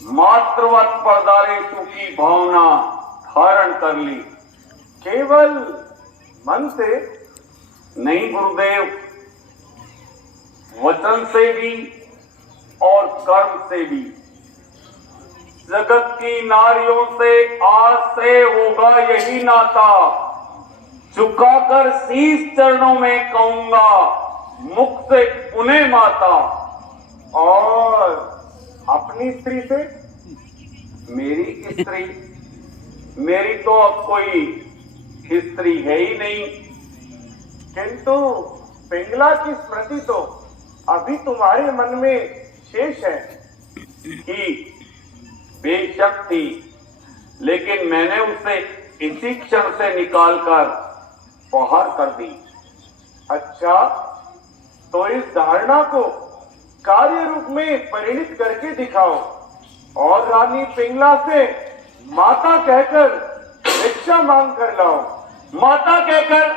मातृवत परदारेशु की भावना धारण कर ली। केवल मन से? नहीं गुरुदेव, वचन से भी और कर्म से भी। जगत की नारियों से आज से होगा यही नाता, झुकाकर शीश चरणों में कहूंगा मुख से पुनः माता। और अपनी स्त्री से? मेरी स्त्री? मेरी तो अब कोई स्त्री है ही नहीं। किंतु पिंगला की स्मृति तो अभी तुम्हारे मन में शेष है। कि बेशक थी, लेकिन मैंने उसे इसी क्षण से निकालकर बाहर कर दी। अच्छा, तो इस धारणा को कार्य रूप में परिणित करके दिखाओ और रानी पिंगला से माता कहकर भिक्षा मांग कर लाओ। माता कहकर?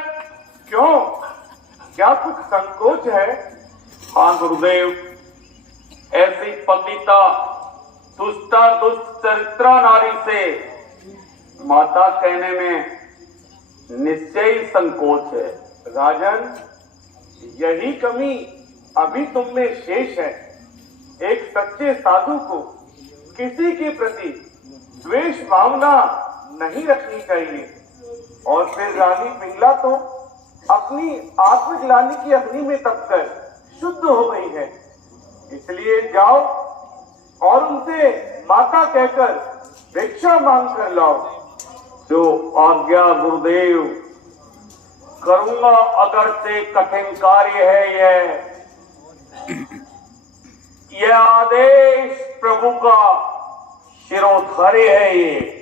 क्यों, क्या कुछ संकोच है? हाँ गुरुदेव, ऐसी पतिता दुष्टा दुष्ट चरित्रा नारी से माता कहने में निश्चय ही संकोच है। राजन, यही कमी अभी तुम में शेष है। एक सच्चे साधु को किसी के प्रति द्वेष भावना नहीं रखनी चाहिए। और फिर रानी पिंगला तो अपनी आत्मग्लानि की अग्नि में तपकर शुद्ध हो गई है। इसलिए जाओ और उनसे माता कहकर भिक्षा मांग कर लाओ। जो आज्ञा गुरुदेव। करूंगा, अगरचे कठिन कार्य है यह आदेश प्रभु का शिरोधार्य है ये।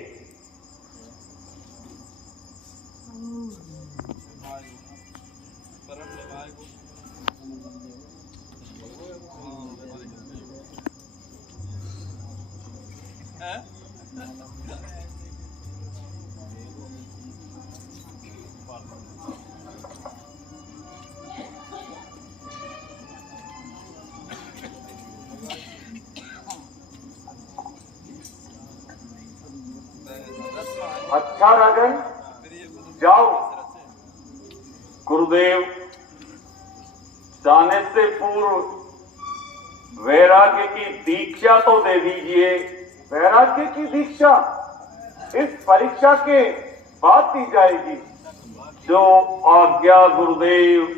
अच्छा राजन, जाओ। गुरुदेव, जाने से पूर्व वैराग्य की दीक्षा तो दे दीजिए। वैराग्य की दीक्षा इस परीक्षा के बाद दी जाएगी। जो आज्ञा गुरुदेव।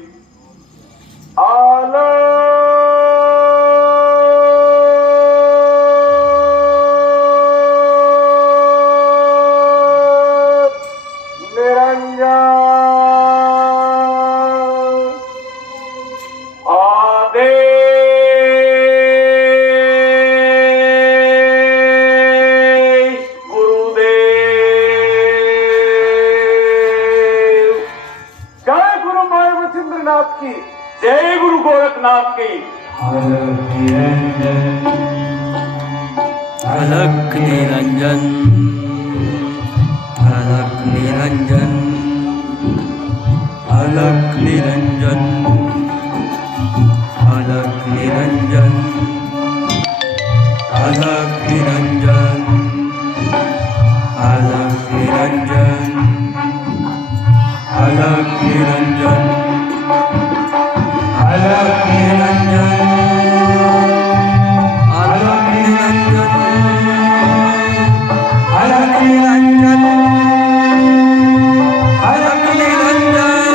जय गुरु गोरखनाथ की। अलख निरंजन, अलख निरंजन, अलख निरंजन, अलख निरंजन, अलख निरंजन, अलख निरंजन, अलख निरंजन, अलख निरंजन, अलख निरंजन, अलख निरंजन, अलख निरंजन,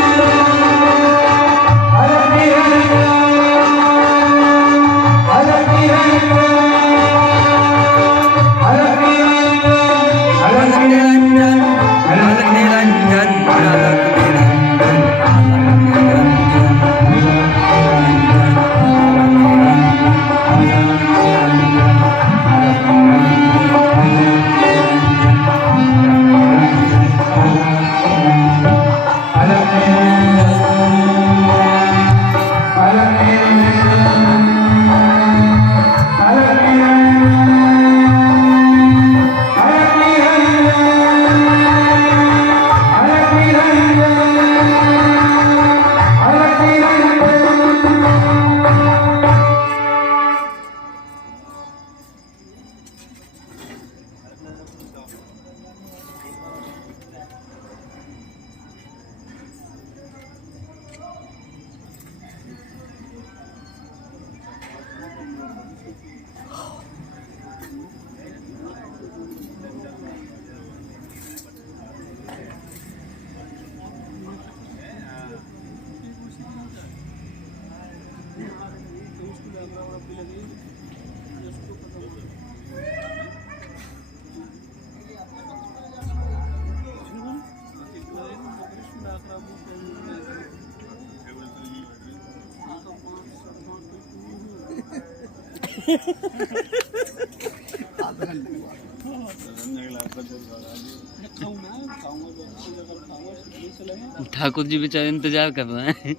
ठाकुर जी बेचारे इंतजार कर रहे हैं।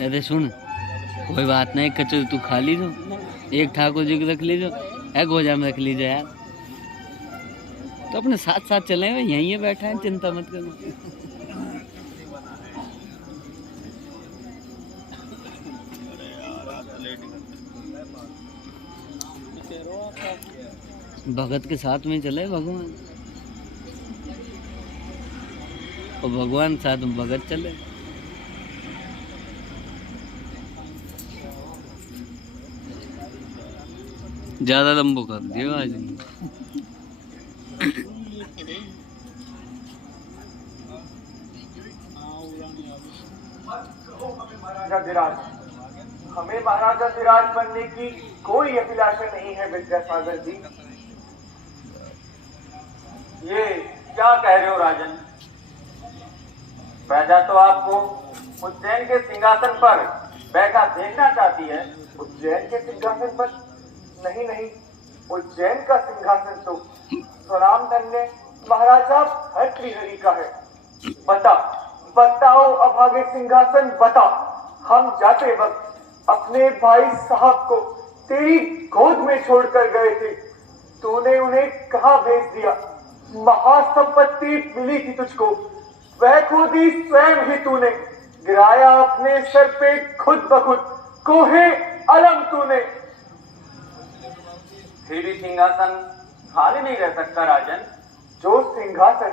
अरे सुन, कोई बात नहीं, कचौरी तू खा लीजो, एक ठाकुर जी को रख लीजो, एक गोजा में रख लीजिए यार। तो अपने साथ साथ चले, यहीं बैठा है, चिंता मत करो। भगत के साथ में चले भगवान, और भगवान साथ में भगत चले। ज्यादा लंबो कर दियो आज। महाराजाधिराज, हमें महाराजाधिराज बनने की कोई अभिलाषा नहीं है विद्यासागर जी। ये क्या कह रहे हो राजन? प्रजा तो आपको उज्जैन के सिंहासन पर बैठा देखना चाहती है। उज्जैन के सिंहासन पर? नहीं नहीं, उज्जैन का सिंहासन तो स्वराम धन्य महाराजा भर्तृहरि का है। बता, बताओ अभागे सिंहासन बता। हम जाते वक्त अपने भाई साहब को तेरी गोद में छोड़कर गए थे, तूने उन्हें कहाँ भेज दिया? महासंपत्ति मिली थी तुझको, वह खुद ही स्वयं ही तूने गिराया अपने सर पे खुद बखुद, कोहे अलम तूने। फिर भी सिंहासन खाली नहीं रह सकता राजन। जो सिंहासन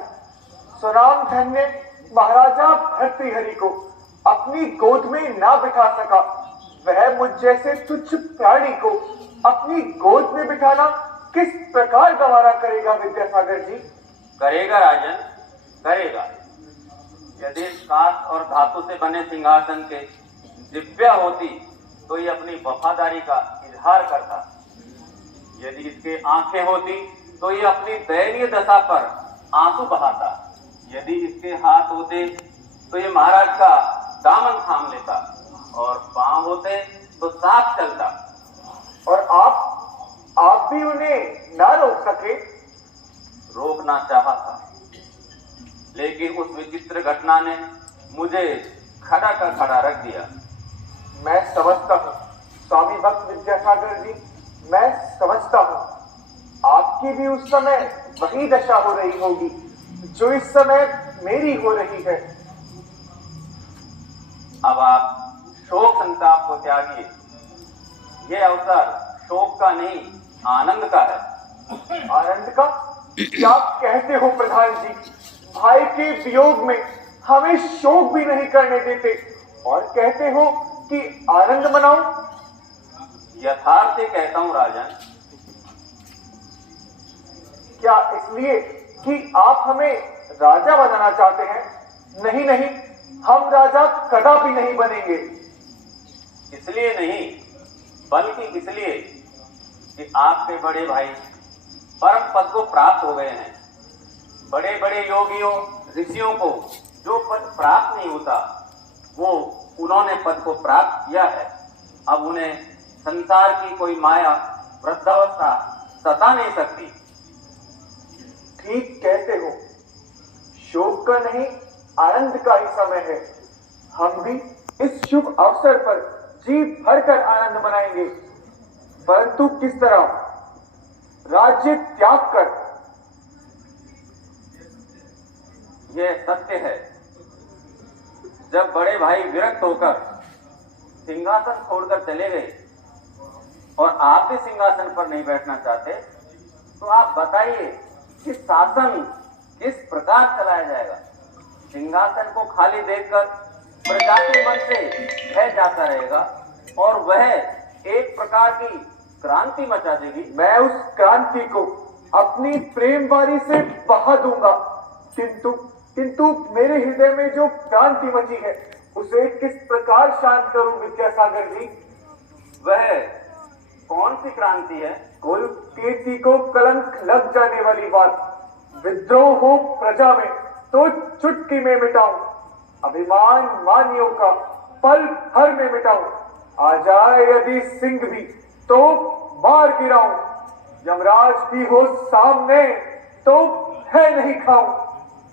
स्वराम धन्य महाराजा भर्तृहरि को अपनी गोद में ना बिठा सका, वह मुझ जैसे तुच्छ प्राणी को अपनी गोद में बिठाना किस प्रकार गवारा करेगा विद्यासागर जी? करेगा राजन, करेगा। यदि कांच और धातु से बने सिंहासन के दिव्या होती तो ये अपनी वफादारी का इजहार करता। यदि इसके आंखें होती तो ये अपनी दयनीय दशा पर आंसू बहाता। यदि इसके हाथ होते तो ये महाराज का दामन थाम लेता, और पांव होते तो साथ चलता। और आप भी उन्हें ना रोक सके? रोकना चाहा था, लेकिन उस विचित्र घटना ने मुझे खड़ा का खड़ा रख दिया। मैं समझता हूँ स्वामी भक्त विद्यासागर जी, मैं समझता हूँ आपकी भी उस समय वही दशा हो रही होगी जो इस समय मेरी हो रही है। अब आप शोक संताप को त्यागिए। यह अवसर शोक का नहीं, आनंद का है। आनंद का? क्या कहते हो प्रधान जी? भाई के वियोग में हमें शोक भी नहीं करने देते और कहते हो कि आनंद मनाओ। यथार्थ ही कहता हूँ राजन। क्या इसलिए कि आप हमें राजा बनाना चाहते हैं? नहीं नहीं, हम राजा कदापि नहीं बनेंगे। इसलिए नहीं, बल्कि इसलिए कि आपके बड़े भाई परम पद को प्राप्त हो गए हैं। बड़े बड़े योगियों ऋषियों को जो पद प्राप्त नहीं होता, वो उन्होंने पद को प्राप्त किया है। अब उन्हें संसार की कोई माया वृद्धावस्था सता नहीं सकती। ठीक कहते हो, शोक का नहीं, आनंद का ही समय है। हम भी इस शुभ अवसर पर जी भरकर आनंद मनाएंगे, परंतु किस तरह? राज्य त्याग कर। यह सत्य है। जब बड़े भाई विरक्त होकर सिंहासन छोड़कर चले गए और आप भी सिंहासन पर नहीं बैठना चाहते, तो आप बताइए कि शासन किस प्रकार चलाया जाएगा? सिंहासन को खाली देखकर प्रजा के मन से भय जाता रहेगा और वह एक प्रकार की क्रांति मचा देगी। मैं उस क्रांति को अपनी प्रेम बारी से बहा दूंगा, किंतु मेरे हृदय में जो क्रांति मची है उसे किस प्रकार शांत करूं विद्यासागर जी? वह कौन सी क्रांति है? कुल कीर्ति को कलंक लग जाने वाली बात। विद्रोह हो प्रजा में तो चुटकी में मिटाऊं, अभिमान मानियों का पल भर में मिटाऊं। आ जाए यदि सिंह भी तो मार गिराऊं। यमराज भी हो सामने तो है नहीं खाऊं।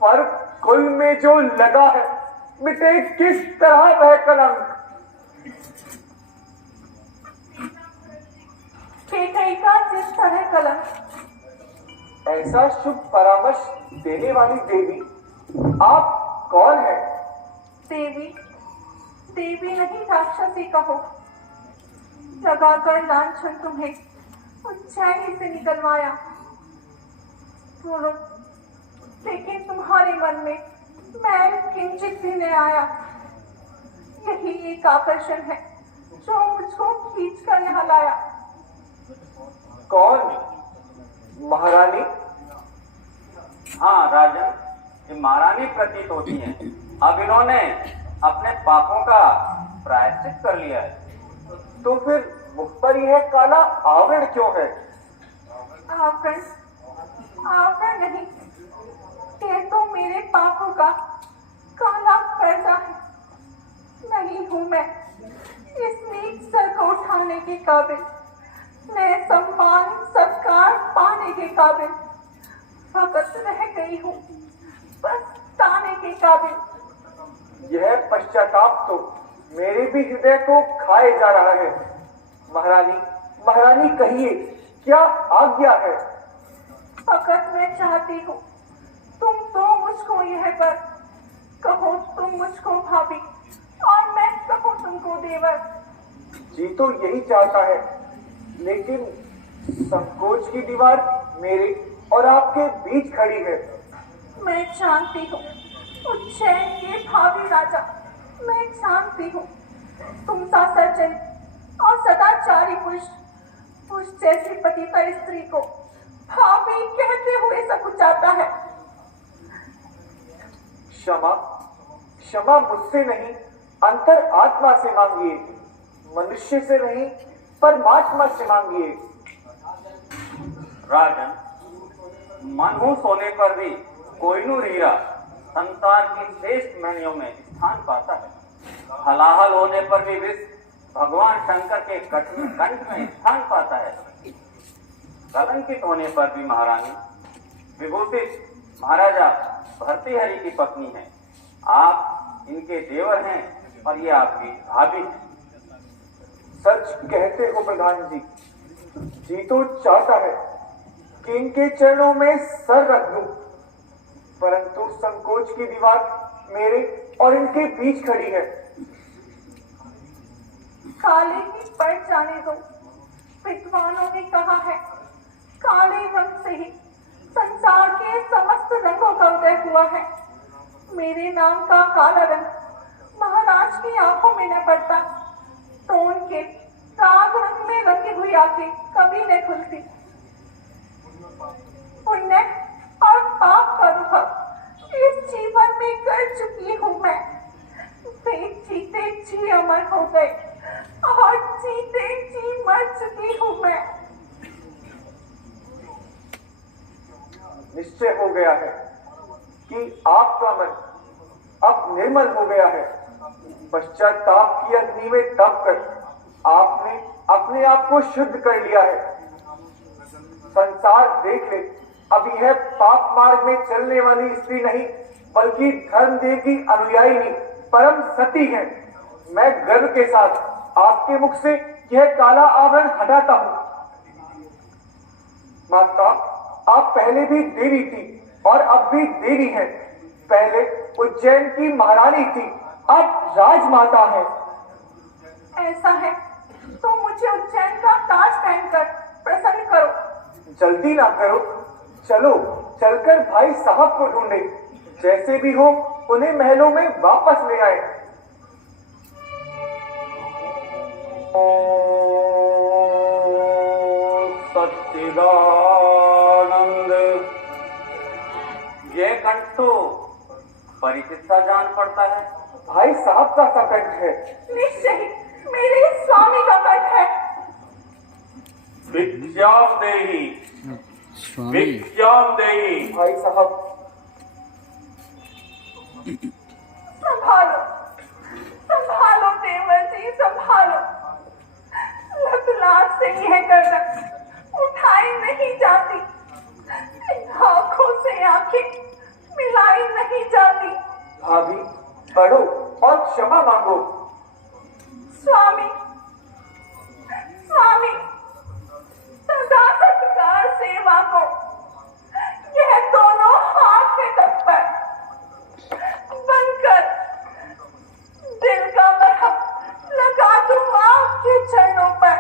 पर कुल में जो लगा है मिटे किस तरह वह कलंक। केकई का जिस तरह कलंक। ऐसा शुभ परामर्श देने वाली देवी आप कौन है? देवी देवी नहीं राक्षसी कहो। लगाकर लांछन तुम्हें उज्जैनी से निकलवाया। बोलो, लेकिन तुम्हारे मन में मैं किंचित भी नहीं आया। यही एक आकर्षण है जो मुझको खींच कर यहाँ लाया। कौन? महारानी? हाँ राजन, ये महारानी प्रतीत होती हैं। अब इन्होंने अपने पापों का प्रायश्चित कर लिया है। तो फिर मुख पर यह काला आवरण क्यों है? आवरण आवरण नहीं, यह तो मेरे पापों का काला पर्दा है। नहीं हूं मैं इस नीच सर को उठाने के काबिल, न सम्मान सत्कार पाने के काबिल। फकत रह गई हूँ बस ताने के काबिल। यह पश्चाताप तो मेरे भी हृदय को खाए जा रहा है। महारानी, महारानी कहिए, क्या आज्ञा है? फकत मैं चाहती हूँ तुम तो मुझको यह पर कहो, तुम मुझको भाभी और मैं कहूँ तुमको देवर। जी तो यही चाहता है, लेकिन संकोच की दीवार मेरे और आपके बीच खड़ी है। मैं जानती हूँ उज्जैन के भावी राजा, मैं जानती हूँ तुम सा सज्जन और सदाचारी पुरुष जैसी पतिता स्त्री को भाभी कहते हुए सकुचाता है। क्षमा क्षमा मुझसे नहीं, अंतर आत्मा से मांगिए। मनुष्य से नहीं, परमात्मा से मांगिए। राजन, मनहूस होने पर भी कोहिनूर हीरा संसार की श्रेष्ठ मणियों में स्थान पाता है। हलाहल होने पर भी विष भगवान शंकर के कंठ में स्थान पाता है। कलंकित होने पर भी महारानी विभूषित महाराजा भर्तृहरि की पत्नी है। आप इनके देवर हैं और ये आपकी भाभी है। सच कहते हो प्रधान जी। जी तो चाहता है कि इनके चरणों में सर रख दूं, परंतु संकोच की दीवार मेरे और इनके बीच खड़ी है। काले ही पड़ जाने दो। विद्वानों ने कहा है काले रंग से ही संसार के समस्त रंगों का उदय हुआ है। मेरे नाम का काला रंग महाराज की आंखों में न पड़ता तो उनके राग रंग में रंगी हुई आंखें कभी न खुलती। पुण्य और पाप का अनुभव इस जीवन में कर चुकी हूँ मैं। वे जीते जी अमर हो गए और जीते जी मर चुकी हूँ मैं। निश्चय हो गया है कि आपका मन अब निर्मल हो गया है। पश्चाताप की अग्नि में दब कर आपने अपने आप को शुद्ध कर लिया है। संसार देख ले, अब यह पाप मार्ग में चलने वाली स्त्री नहीं बल्कि धर्मदेव की अनुयायी परम सती है। मैं गर्व के साथ आपके मुख से यह काला आवरण हटाता हूं। माता, आप पहले भी देवी थी और अब भी देवी हैं। पहले उज्जैन की महारानी थी, अब राजमाता है। ऐसा है तो मुझे उज्जैन का ताज पहनकर प्रसन्न करो। जल्दी ना करो, चलो चलकर भाई साहब को ढूंढे। जैसे भी हो उन्हें महलों में वापस ले आए। सच्चिदानंद। ये कंठ तो परिचित सा जान पड़ता है। भाई साहब का सा कंठ है। निश्चय ही मेरे स्वामी का कंठ है। भिक्षाम देहि, स्वामी भिक्षाम देहि। भाई साहब, संभालो, संभालो देवर जी, संभालो। लत से यह गर्दन उठाई नहीं जाती, आंखों से आंखें मिलाई नहीं जाती। भाभी पढ़ो और क्षमा मांगो। स्वामी, स्वामी, सदा सत्कार सेवा को यह दोनों हाथ के तक पर बनकर दिल का मरहम लगा दूं आपके चरणों पर,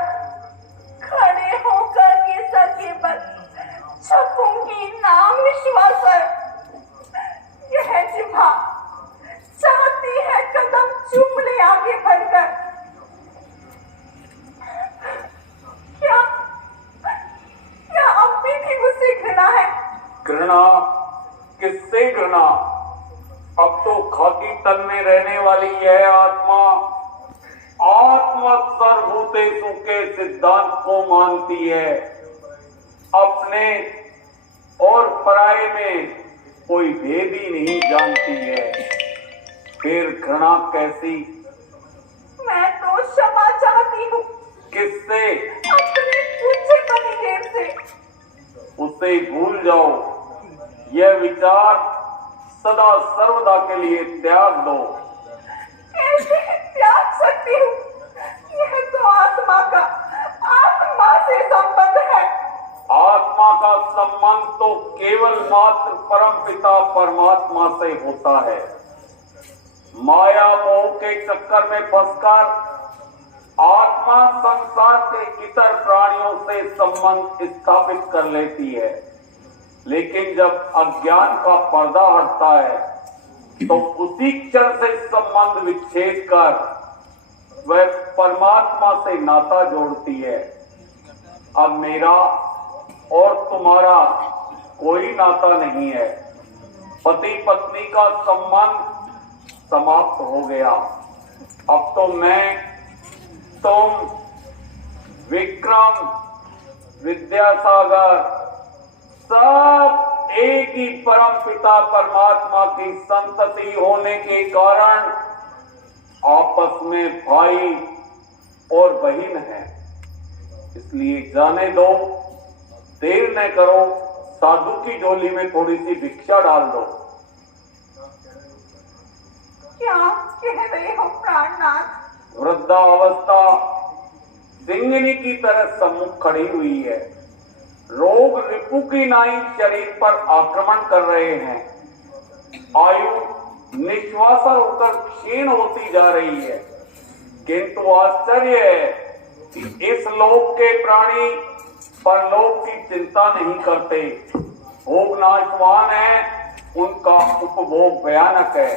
खड़े होकर के सर के बल छपूंगी नाम विश्वास पर। यह जिभा चाहती है कदम चूम ले आगे बढ़कर। क्या क्या अब भी मुझसे घृणा है? घृणा? किससे घृणा? अब तो खाकी तन में रहने वाली यह आत्मा आत्मा सर्वभूतेषु के सिद्धांत को मानती है। अपने और पराये में कोई भेद ही नहीं जानती है, फिर घृणा कैसी? मैं तो क्षमा चाहती हूँ। किससे? अपने पूछे पतिदेव से। उसे भूल जाओ, यह विचार सदा सर्वदा के लिए त्याग दो। कैसे त्याग सकती हूँ? यह तो आत्मा से संबंध है। आत्मा का संबंध तो केवल मात्र परम पिता परमात्मा से होता है। माया मोह के चक्कर में फंसकर आत्मा संसार के इतर प्राणियों से संबंध स्थापित कर लेती है, लेकिन जब अज्ञान का पर्दा हटता है तो उसी क्षण से संबंध विच्छेद कर वह परमात्मा से नाता जोड़ती है। अब मेरा और तुम्हारा कोई नाता नहीं है। पति पत्नी का संबंध समाप्त हो गया। अब तो मैं, तुम, विक्रम, विद्यासागर सब एक ही परम पिता परमात्मा की संतति होने के कारण आपस में भाई और बहन है। इसलिए जाने दो, देर न करो, साधु की झोली में थोड़ी सी भिक्षा डाल दो। क्या कह रहे हो प्राणनाथ? वृद्धावस्था सिंहनी की तरह सम्मुख खड़ी हुई है। रोग रिपु की नाई शरीर पर आक्रमण कर रहे हैं। आयु निश्वासा होकर क्षीण होती जा रही है, किंतु आश्चर्य है कि इस लोक के प्राणी परलोक की चिंता नहीं करते। भोग नाशवान है, उनका उपभोग भयानक है।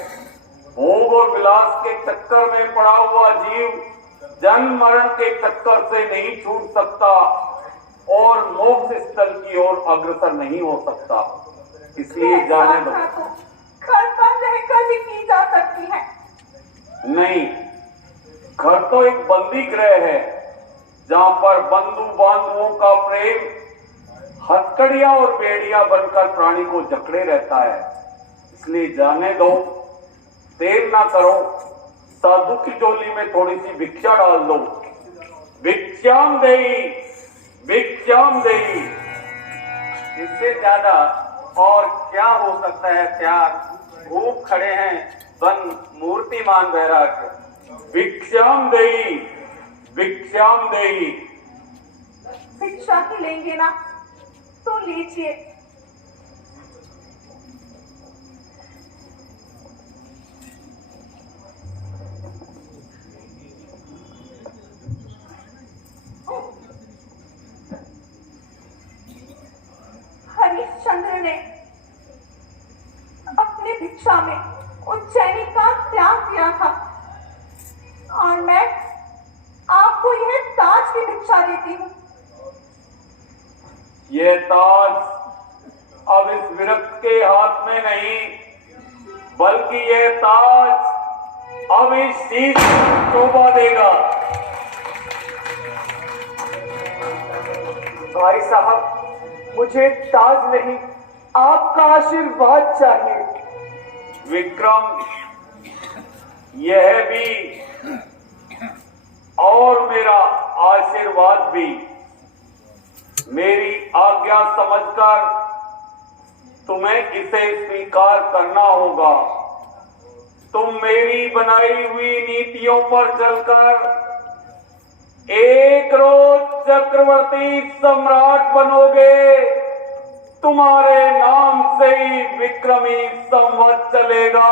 भोग और विलास के चक्कर में पड़ा हुआ जीव जन्म मरण के चक्कर से नहीं छूट सकता और मोक्ष स्थल की ओर अग्रसर नहीं हो सकता। इसलिए जाने दो। घर पर रहकर भी की जा सकती है। नहीं, घर तो एक बंदी गृह है जहां पर बंधु बांधुओं का प्रेम हथकड़िया और बेड़िया बनकर प्राणी को जकड़े रहता है। इसलिए जाने दो, देर ना करो, साधु की झोली में थोड़ी सी भिक्षा डाल दो। भिक्षाम देई, भिक्षाम देई। इससे ज्यादा और क्या हो सकता है त्याग? भूख खड़े हैं बन मूर्तिमान वैराग्य। भिक्षाम देई, भिक्षाम देई। भिक्षा ही लेंगे ना तो लीजिए। हरिश्चंद्र ने अपनी भिक्षा में उज्जैनी का त्याग किया था और मैं आपको यह ताज की भिक्षा देती हूँ। यह ताज अब इस विरक्त के हाथ में नहीं, बल्कि यह ताज अब इस शीश पर शोभा देगा। भाई साहब, मुझे ताज नहीं, आपका आशीर्वाद चाहिए। विक्रम, यह भी और मेरा आशीर्वाद भी मेरी आज्ञा समझकर तुम्हें इसे स्वीकार करना होगा। तुम मेरी बनाई हुई नीतियों पर चलकर एक रोज चक्रवर्ती सम्राट बनोगे। तुम्हारे नाम से ही विक्रमी संवत चलेगा,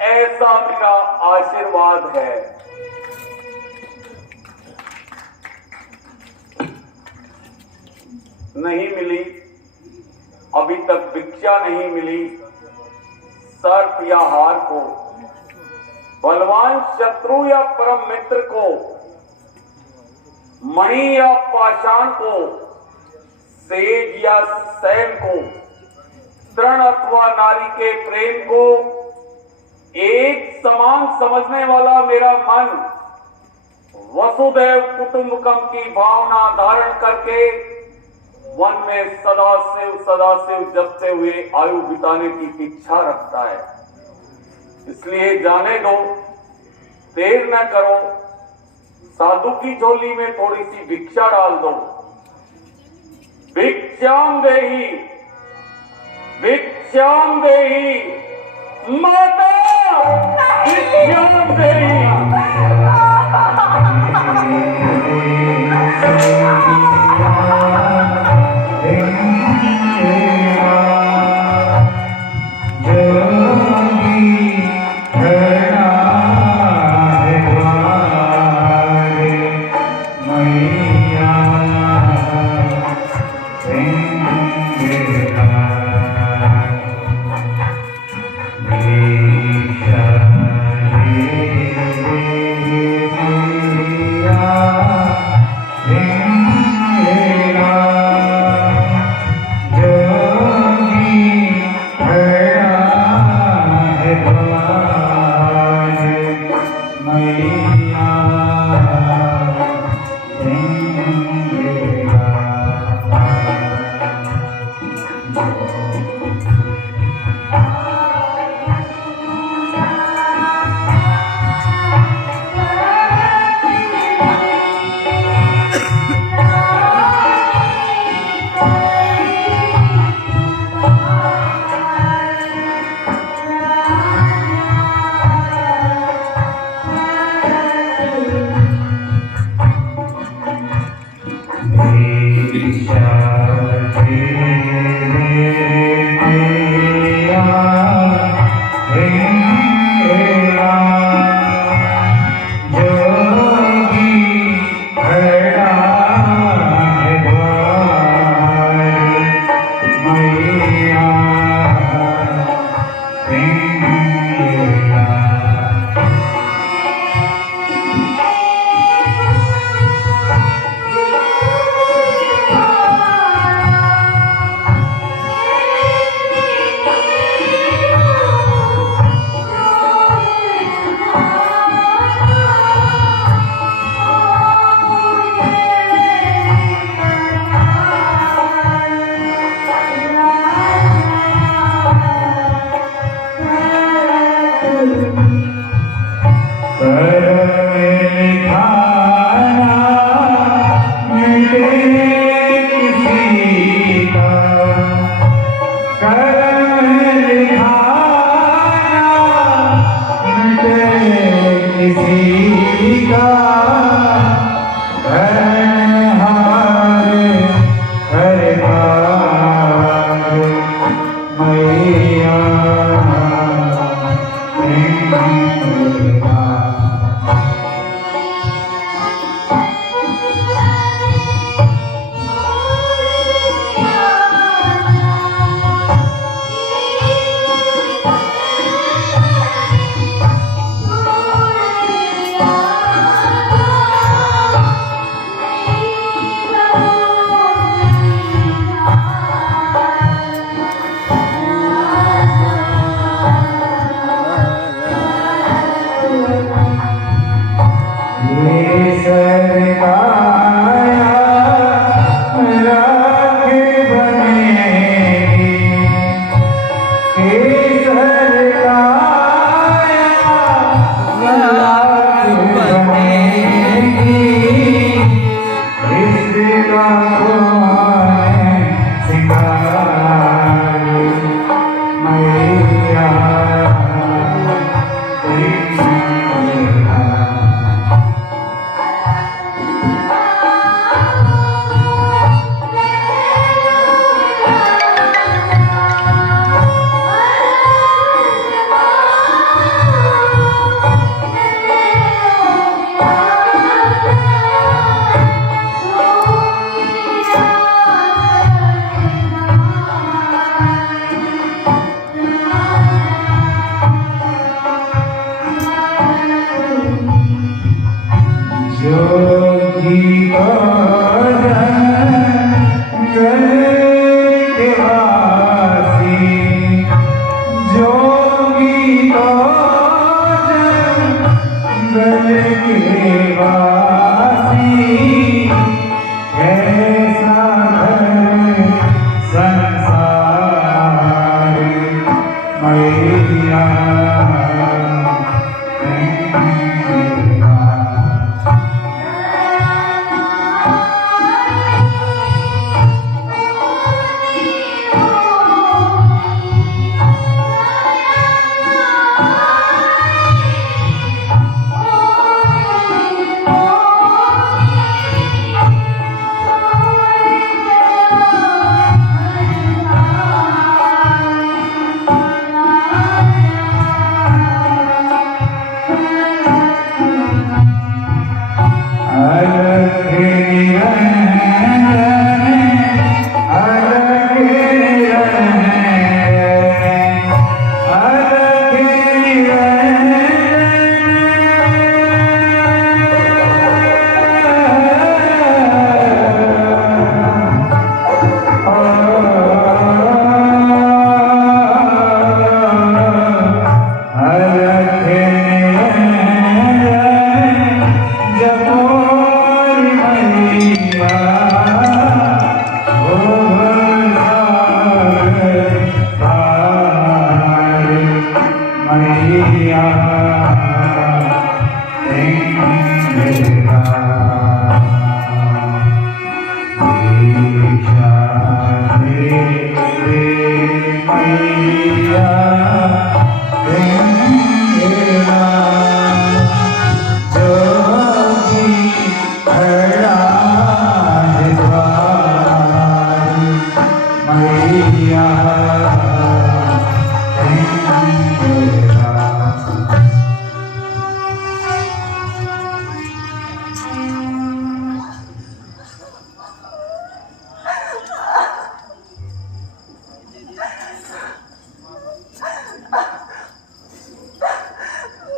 ऐसा मेरा आशीर्वाद है। नहीं मिली, अभी तक भिक्षा नहीं मिली सर्प या हार को, बलवान शत्रु या परम मित्र को, मणि या पाषाण को, सेज या सैन को, तृण अथवा नारी के प्रेम को एक समान समझने वाला मेरा मन वसुदैव कुटुंबकम की भावना धारण करके वन में सदाशिव जपते हुए आयु बिताने की इच्छा रखता है। इसलिए जाने दो, देर न करो, साधु की झोली में थोड़ी सी भिक्षा डाल दो। भिक्षाम देहि, भिक्षाम देहि, माता भिक्षाम देहि।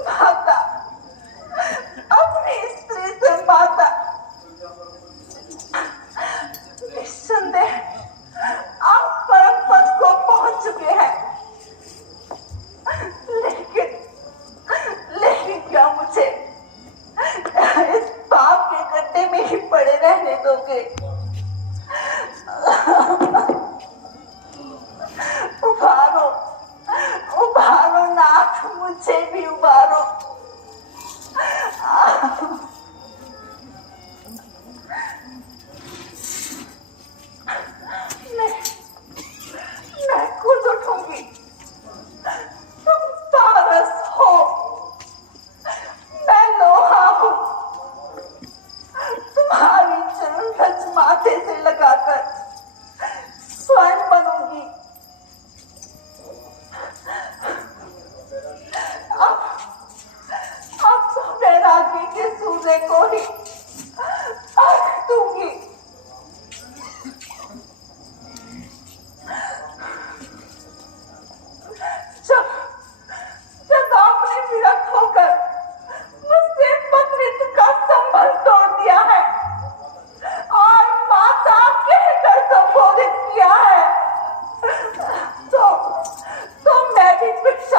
माता, अपनी स्त्री से माता, निस्संदेह आप परम पद को पहुंच चुके हैं। लेकिन क्या मुझे इस पाप के गड्ढे में ही पड़े रहने दोगे? उबारो, उबारो नाथ, मुझे भी उबारो। मैं खुद उठूंगी, तुम पारस हो, मैं लोहा हूं। तुम्हारी चरण रज माथे से लगाकर स्वयं बनूंगी। अब तो वैरागी के सूर्य को ही